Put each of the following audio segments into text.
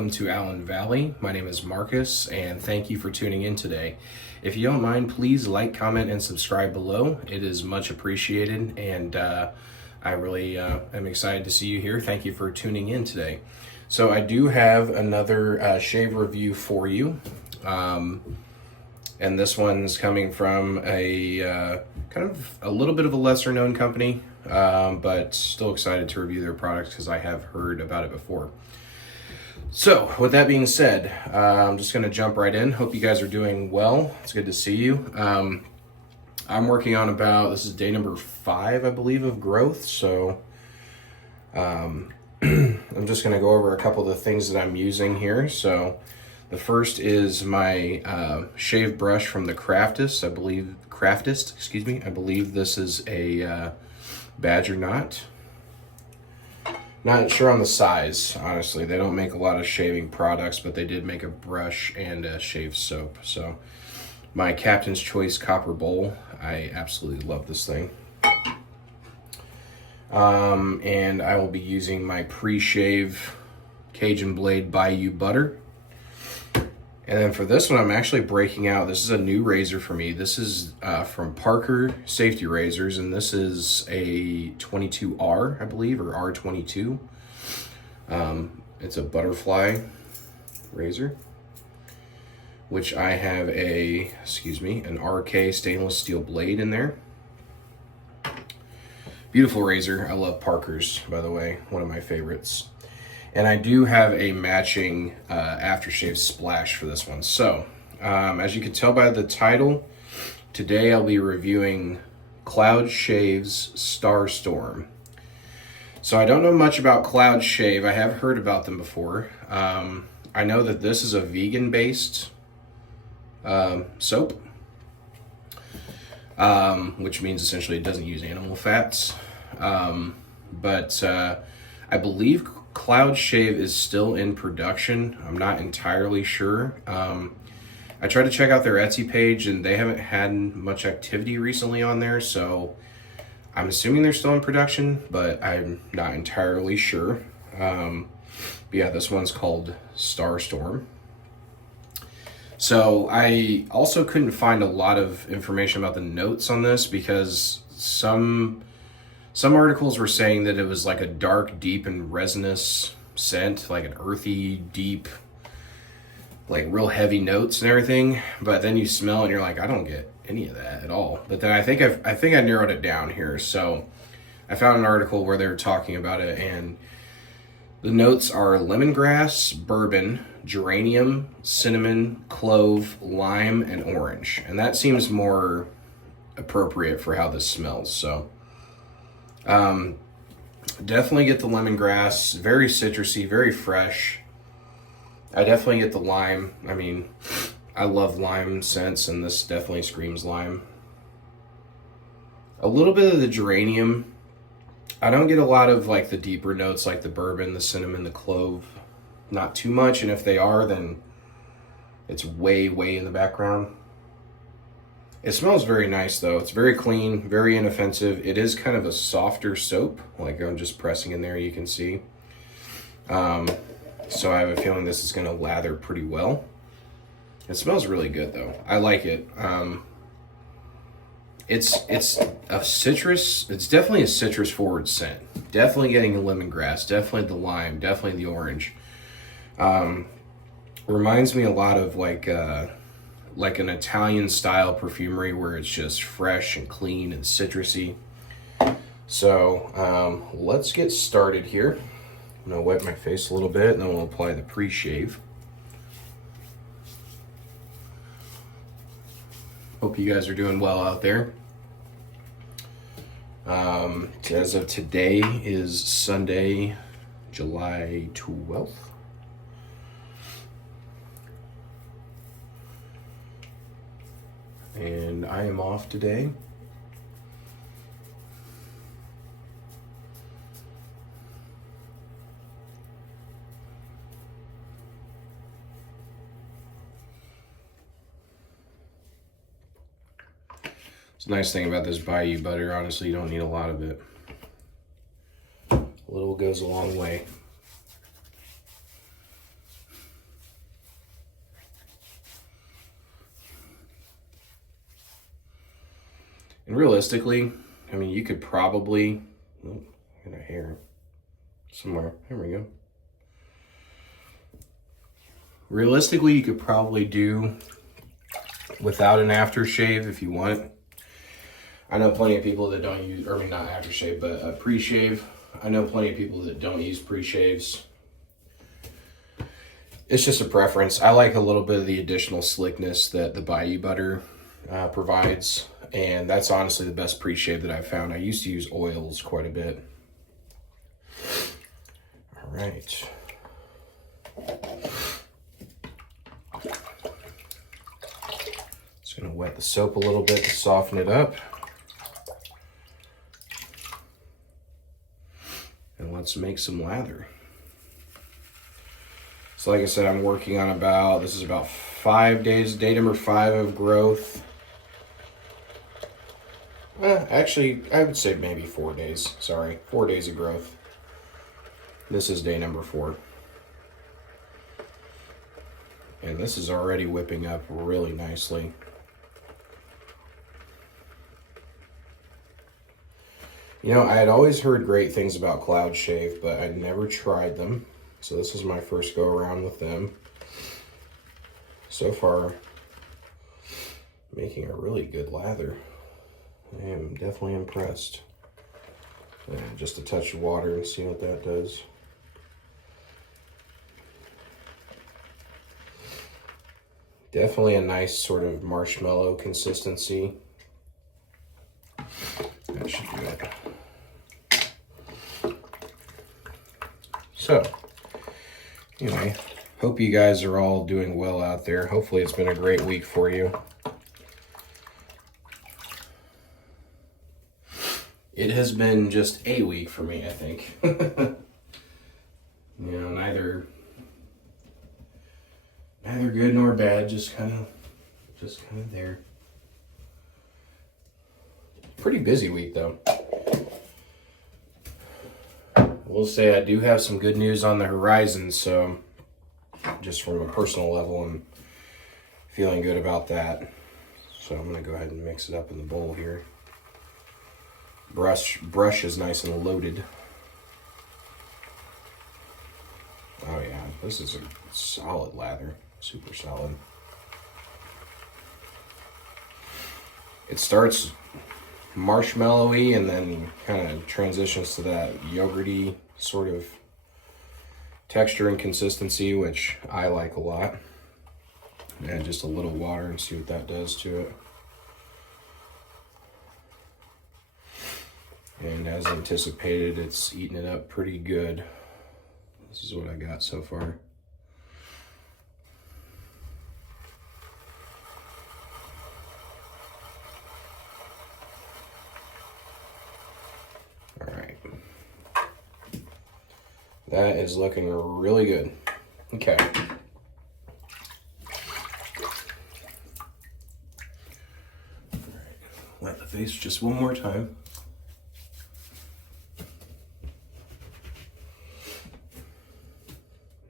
welcome to AllenValley. My name is Marcus, and thank you for tuning in today. If you don't mind, please like, comment, and subscribe below. It is much appreciated, and I really am excited to see you here. Thank you for tuning in today. So I do have another shave review for you, and this one's coming from a kind of a little bit of a lesser known company, but still excited to review their products because I have heard about it before. So with that being said, I'm just going to jump right in. Hope you guys are doing well. It's good to see you. I'm working on this is day number 5, I believe, of growth. So I'm just going to go over a couple of the things that I'm using here. So the first is my shave brush from the Craftist. I believe this is a Badger knot. Not sure on the size, honestly. They don't make a lot of shaving products, but they did make a brush and a shave soap. So my Captain's Choice Copper Bowl. I absolutely love this thing. And I will be using my pre-shave Cajun Blade Bayou Butter. And then for this one, I'm actually breaking out. This is a new razor for me. This is from Parker Safety Razors, and this is a 22R, I believe, or R22. It's a butterfly razor, which I have an RK stainless steel blade in there. Beautiful razor. I love Parker's, by the way, one of my favorites. And I do have a matching aftershave splash for this one. So, as you can tell by the title, today I'll be reviewing Cloud Shave's Starstorm. So I don't know much about Cloud Shave. I have heard about them before. I know that this is a vegan-based soap, which means essentially it doesn't use animal fats. But I believe Cloud Shave is still in production. I'm not entirely sure. I tried to check out their Etsy page and they haven't had much activity recently on there, so I'm assuming they're still in production, but I'm not entirely sure. But yeah, this one's called Starstorm. So I also couldn't find a lot of information about the notes on this because some articles were saying that it was like a dark, deep, and resinous scent, like an earthy, deep, like real heavy notes and everything. But then you smell and you're like, I don't get any of that at all. But then I think I narrowed it down here. So I found an article where they were talking about it, and the notes are lemongrass, bourbon, geranium, cinnamon, clove, lime, and orange. And that seems more appropriate for how this smells. So definitely get the lemongrass, very citrusy, very fresh. I definitely get the lime. I mean, I love lime scents, and this definitely screams lime. A little bit of the geranium. I don't get a lot of like the deeper notes like the bourbon, the cinnamon, the clove. Not too much, and if they are, then it's way, way in the background. It smells very nice though. It's very clean, very inoffensive. It is kind of a softer soap. Like I'm just pressing in there, you can see. So I have a feeling this is gonna lather pretty well. It smells really good though. I like it. It's a citrus. It's definitely a citrus forward scent. Definitely getting the lemongrass. Definitely the lime. Definitely the orange. Reminds me a lot of like an Italian style perfumery where it's just fresh and clean and citrusy. So let's get started here. I'm gonna wet my face a little bit and then we'll apply the pre-shave. Hope you guys are doing well out there. As of today is Sunday, July 12th. And I am off today. It's a nice thing about this Bayou butter, honestly, you don't need a lot of it. A little goes a long way. And realistically, I mean, you could probably, oh, got a hair somewhere. There we go. Realistically, you could probably do without an aftershave if you want. I know plenty of people that don't use, or I mean not aftershave, but a pre-shave. I know plenty of people that don't use pre-shaves. It's just a preference. I like a little bit of the additional slickness that the Bayou butter provides, and that's honestly the best pre-shave that I've found. I used to use oils quite a bit. All right. Just gonna wet the soap a little bit to soften it up. And let's make some lather. So like I said, I'm working on this is about 5 days, day number 5 of growth. Actually, I would say maybe 4 days. Sorry, 4 days of growth. This is day number 4. And this is already whipping up really nicely. You know, I had always heard great things about Cloud Shave, but I never tried them. So this is my first go around with them. So far, making a really good lather. I am definitely impressed. And just a touch of water and see what that does. Definitely a nice sort of marshmallow consistency. That should do it. So, anyway, hope you guys are all doing well out there. Hopefully it's been a great week for you. It has been just a week for me, I think. You know, neither good nor bad, just kind of there. Pretty busy week though. We'll say I do have some good news on the horizon, so just from a personal level, I'm feeling good about that. So I'm gonna go ahead and mix it up in the bowl here. Brush is nice and loaded. Oh yeah, this is a solid lather, super solid. It starts marshmallowy and then kind of transitions to that yogurty sort of texture and consistency, which I like a lot. Add just a little water and see what that does to it. And as anticipated, it's eating it up pretty good. This is what I got so far. All right. That is looking really good. Okay. All right. Wet the face just one more time.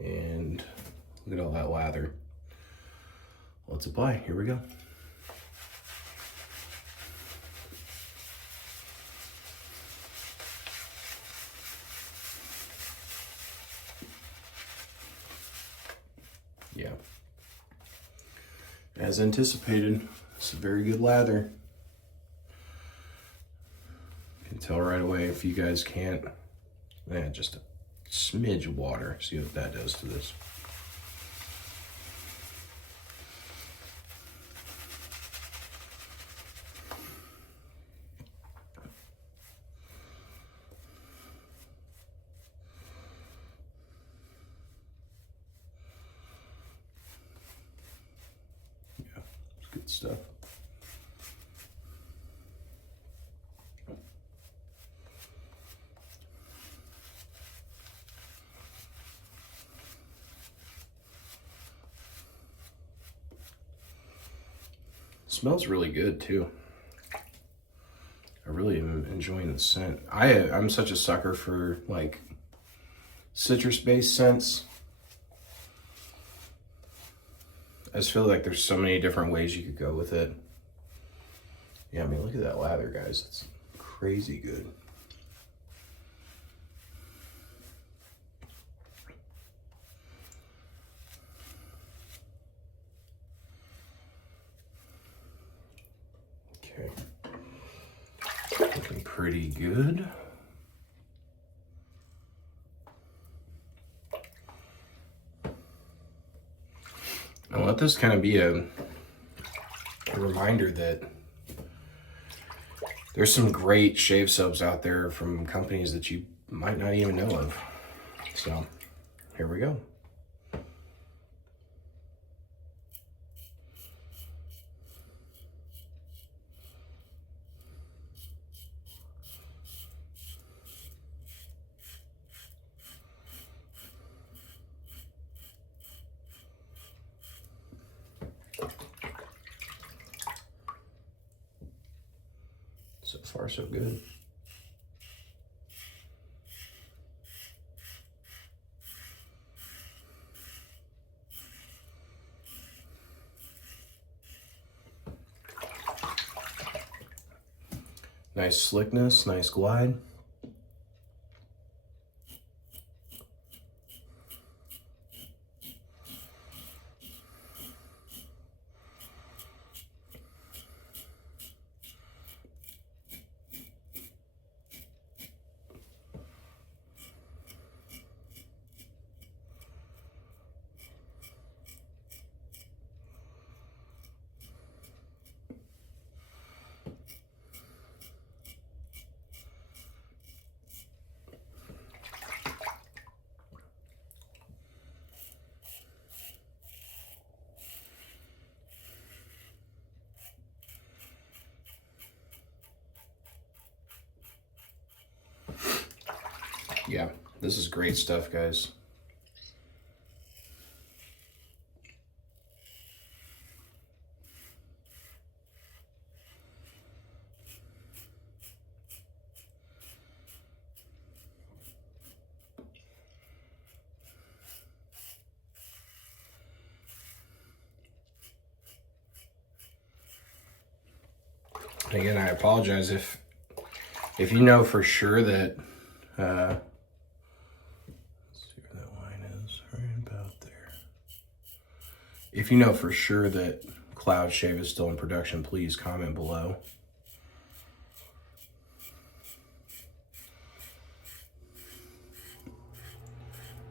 And look at all that lather. Let's apply. Here we go. Yeah. As anticipated, it's a very good lather. You can tell right away if you guys can't. Just a smidge of water. See what that does to this. Yeah, it's good stuff. Smells really good too. I really am enjoying the scent. I'm such a sucker for like citrus-based scents. I just feel like there's so many different ways you could go with it. Yeah, I mean, look at that lather, guys. It's crazy good. Okay. Looking pretty good. And let this kind of be a reminder that there's some great shave subs out there from companies that you might not even know of. So here we go. So far, so good. Nice slickness, nice glide. Yeah, this is great stuff, guys. Again, I apologize if you know for sure that let's see where that line is, right about there. If you know for sure that Cloud Shave is still in production, please comment below.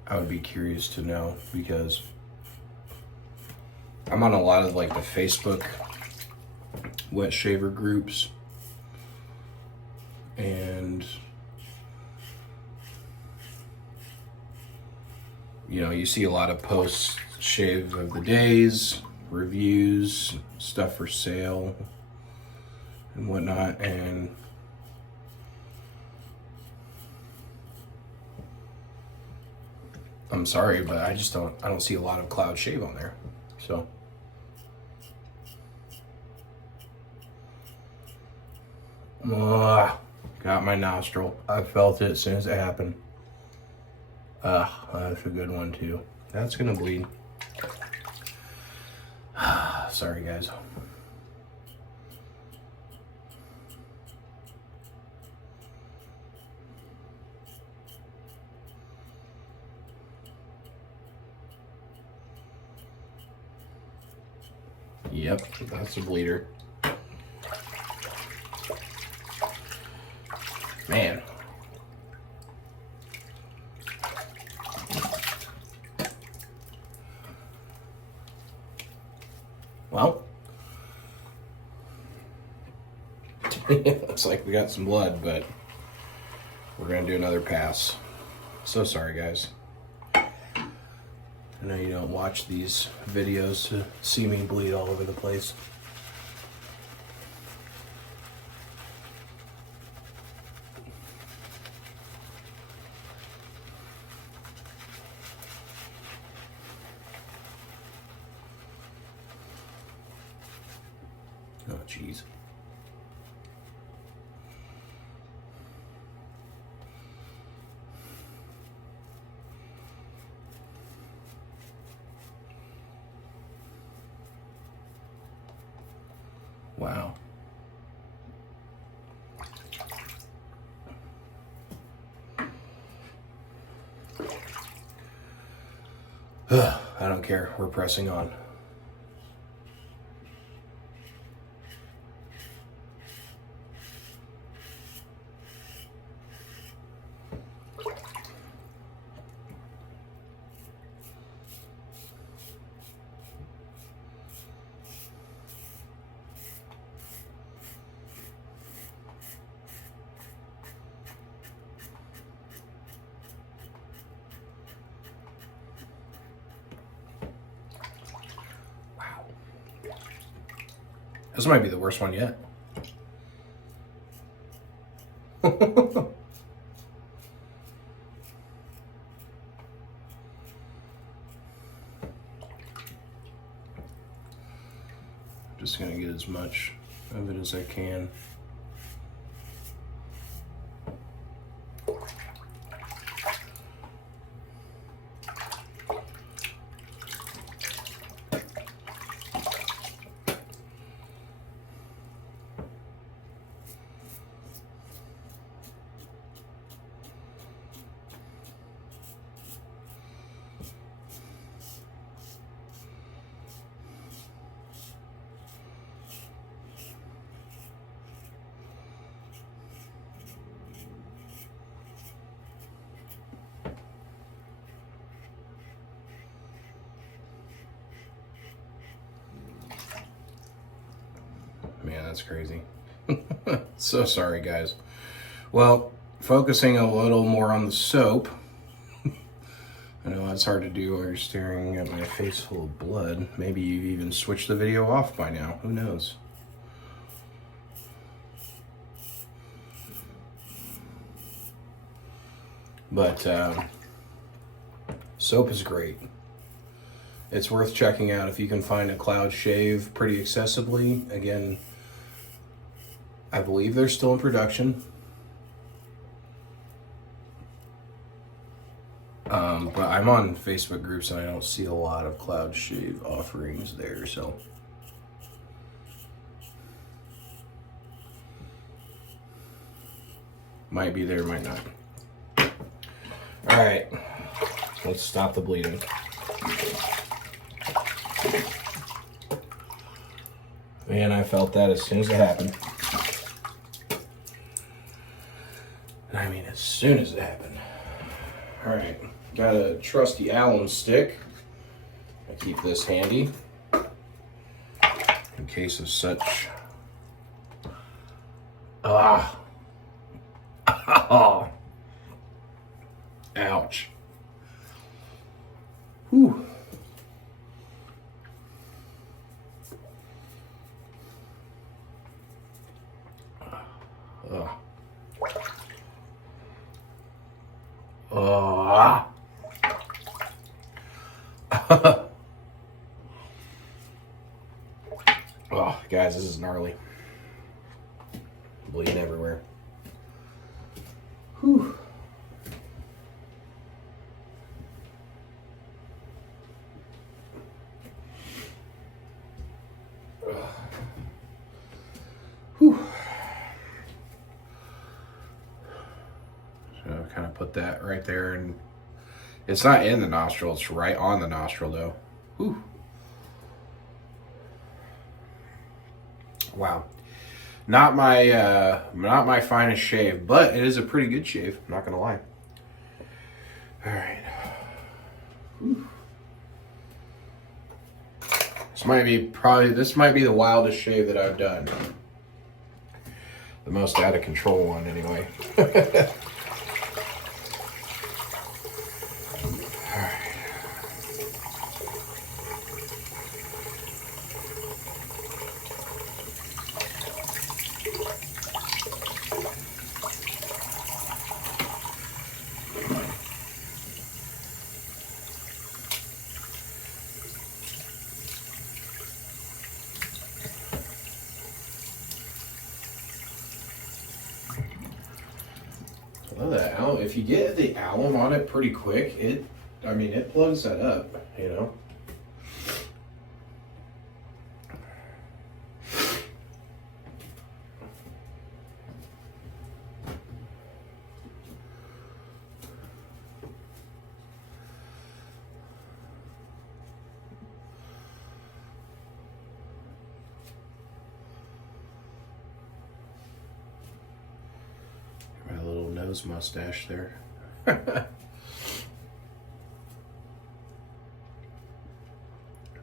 I would be curious to know, because I'm on a lot of like the Facebook wet shaver groups, and you know, you see a lot of posts, shave of the days, reviews, stuff for sale and whatnot, and I'm sorry, but I don't see a lot of Cloud Shave on there. So got my nostril. I felt it as soon as it happened. That's a good one too. That's gonna bleed. Sorry, guys. Yep, that's a bleeder. Man. Well, looks like we got some blood, but we're gonna do another pass. So sorry, guys. I know you don't watch these videos to see me bleed all over the place. Oh, jeez. Wow. I don't care. We're pressing on. This might be the worst one yet. Just gonna get as much of it as I can. Man, that's crazy. So sorry, guys. Well, focusing a little more on the soap. I know that's hard to do while you're staring at my face full of blood. Maybe you've even switched the video off by now. Who knows? But soap is great. It's worth checking out if you can find a cloud shave pretty accessibly. Again, I believe they're still in production. But I'm on Facebook groups and I don't see a lot of cloud shave offerings there, so. Might be there, might not. All right, let's stop the bleeding. Man, I felt that as soon as it happened. I mean, as soon as it happened. All right, got a trusty alum stick. I keep this handy in case of such. Oh. Ouch. Whew. Oh, guys, this is gnarly. Bleeding everywhere. Whew. Whew. So kind of put that right there, and it's not in the nostril, it's right on the nostril though. Whew. Wow. Not my finest shave, but it is a pretty good shave, I'm not gonna lie. All right. Whew. This might be the wildest shave that I've done. The most out of control one, anyway. If you get the alum on it pretty quick, it plugs that up, you know. nose mustache there.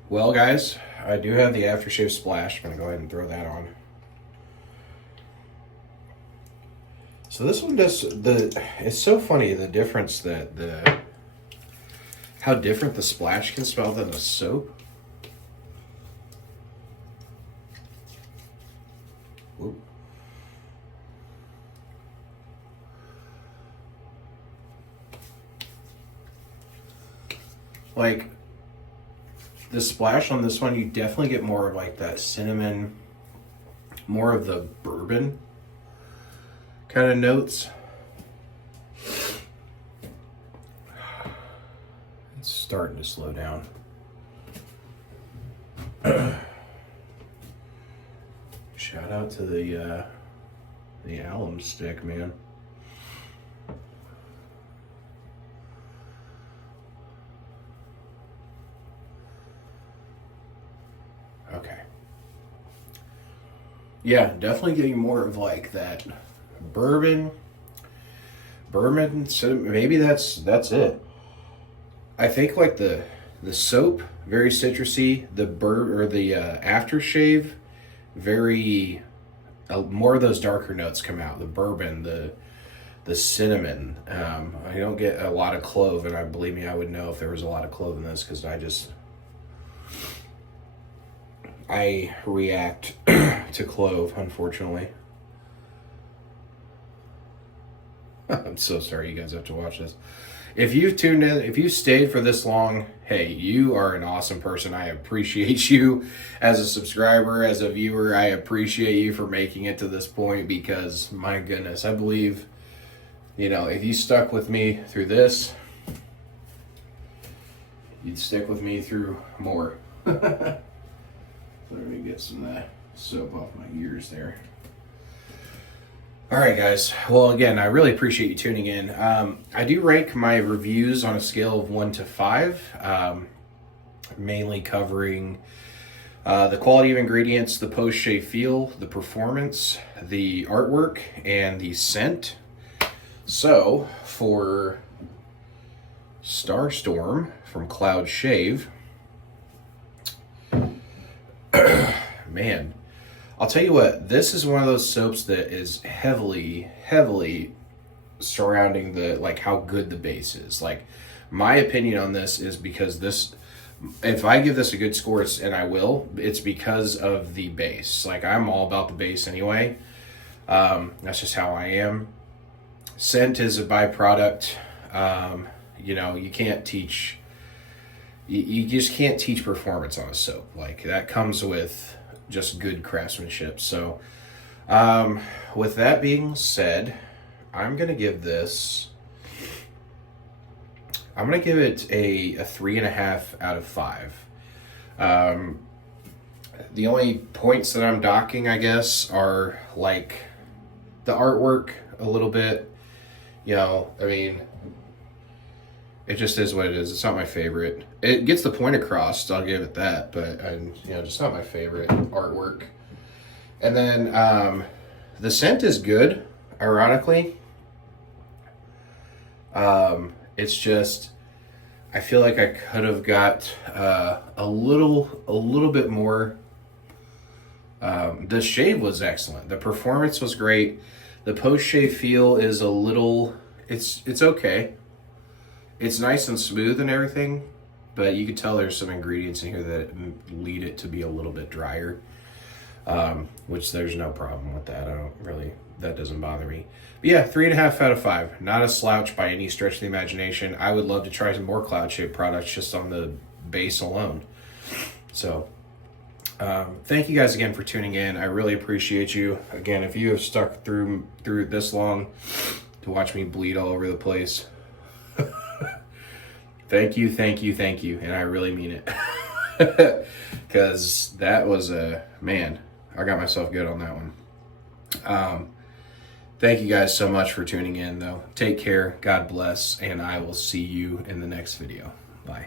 Well, guys, I do have the aftershave splash. I'm going to go ahead and throw that on. So this one does it's so funny the difference that how different the splash can smell than the soap. Whoop. Like, the splash on this one, you definitely get more of like that cinnamon, more of the bourbon kind of notes. It's starting to slow down. Shout out to the alum stick, man. Okay. Yeah, definitely getting more of like that bourbon, cinnamon. Maybe that's it. I think like the soap, very citrusy. The aftershave, very more of those darker notes come out. The bourbon, the cinnamon. I don't get a lot of clove, and believe me, I would know if there was a lot of clove in this because I react to clove, unfortunately. I'm so sorry you guys have to watch this. If you've tuned in, if you stayed for this long, hey, you are an awesome person. I appreciate you as a subscriber, as a viewer. I appreciate you for making it to this point because, my goodness, I believe, if you stuck with me through this, you'd stick with me through more. Let me get some of that soap off my ears there. All right, guys. Well, again, I really appreciate you tuning in. I do rank my reviews on a scale of 1 to 5, mainly covering the quality of ingredients, the post-shave feel, the performance, the artwork, and the scent. So, for Starstorm from Cloud Shave, man, I'll tell you what, this is one of those soaps that is heavily surrounding how good the base is. Like, my opinion on this is because if I give this a good score, and I will, it's because of the base. Like, I'm all about the base anyway. That's just how I am. Scent is a byproduct. You can't teach, you just can't teach performance on a soap. Like, that comes with just good craftsmanship. So with that being said, I'm gonna give it a 3.5 out of 5. The only points that I'm docking, I guess, are like the artwork a little bit. It just is what it is. It's not my favorite. It gets the point across, I'll give it that, but just not my favorite artwork. And then the scent is good, ironically. It's just, I feel like I could have got a little bit more. The shave was excellent. The performance was great. The post-shave feel is it's okay. It's nice and smooth and everything, but you can tell there's some ingredients in here that lead it to be a little bit drier, which there's no problem with that. That doesn't bother me. But yeah, 3.5 out of 5. Not a slouch by any stretch of the imagination. I would love to try some more Cloud Shave products just on the base alone. So, thank you guys again for tuning in. I really appreciate you. Again, if you have stuck through this long to watch me bleed all over the place, thank you, and I really mean it. Because that was man, I got myself good on that one. Thank you guys so much for tuning in, though. Take care, God bless, and I will see you in the next video. Bye.